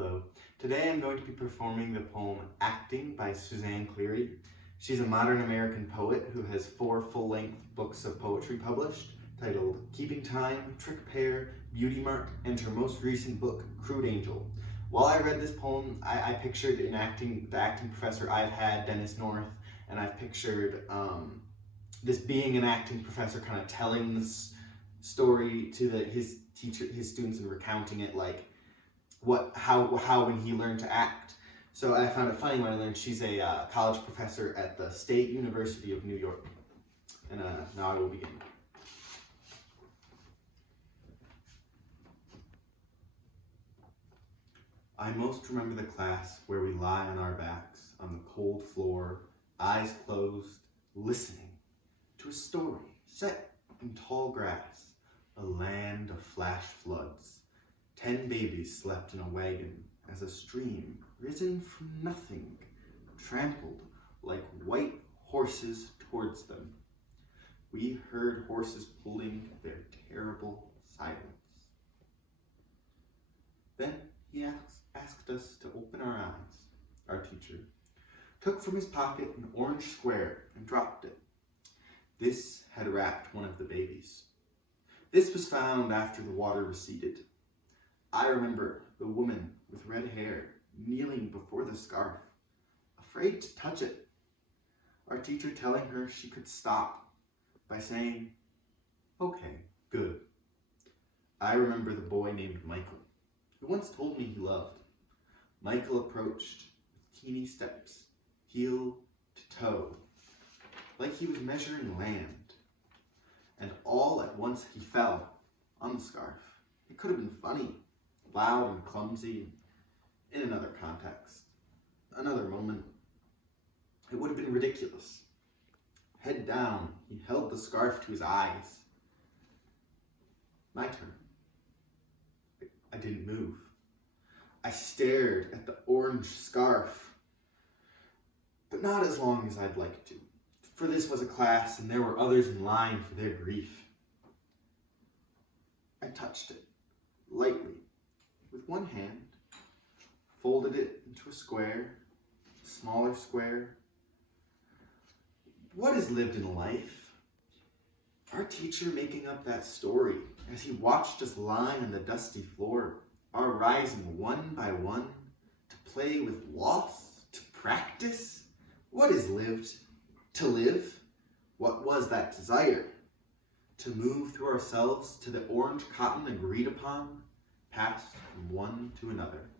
Hello. Today I'm going to be performing the poem Acting by Suzanne Cleary. She's a modern American poet who has 4 full-length books of poetry published, titled Keeping Time, Trick Pear, Beauty Mark, and her most recent book, Crude Angel. While I read this poem, I pictured the acting professor I've had, Dennis North, and I've pictured this being an acting professor kind of telling this story to his students and recounting it, like how when he learned to act. So I found it funny when I learned she's a college professor at the State University of New York. And now I will begin. I most remember the class where we lie on our backs on the cold floor, eyes closed, listening to a story set in tall grass, a land of flash floods. 10 babies slept in a wagon as a stream, risen from nothing, trampled like white horses towards them. We heard horses pulling their terrible silence. Then he asked us to open our eyes. Our teacher took from his pocket an orange square and dropped it. This had wrapped one of the babies. This was found after the water receded. I remember the woman with red hair kneeling before the scarf, afraid to touch it. Our teacher telling her she could stop by saying, "Okay, good." I remember the boy named Michael, who once told me he loved. Michael approached with teeny steps, heel to toe, like he was measuring land. And all at once he fell on the scarf. It could have been funny, loud and clumsy, in another context, another moment. It would have been ridiculous. Head down, he held the scarf to his eyes. My turn. I didn't move. I stared at the orange scarf, but not as long as I'd like to, for this was a class and there were others in line for their grief. I touched it, lightly, with one hand, folded it into a square, a smaller square. What is lived in life? Our teacher making up that story as he watched us lie on the dusty floor, our rising one by one to play with loss, to practice. What is lived? To live? What was that desire? To move through ourselves to the orange cotton agreed upon, passed from one to another.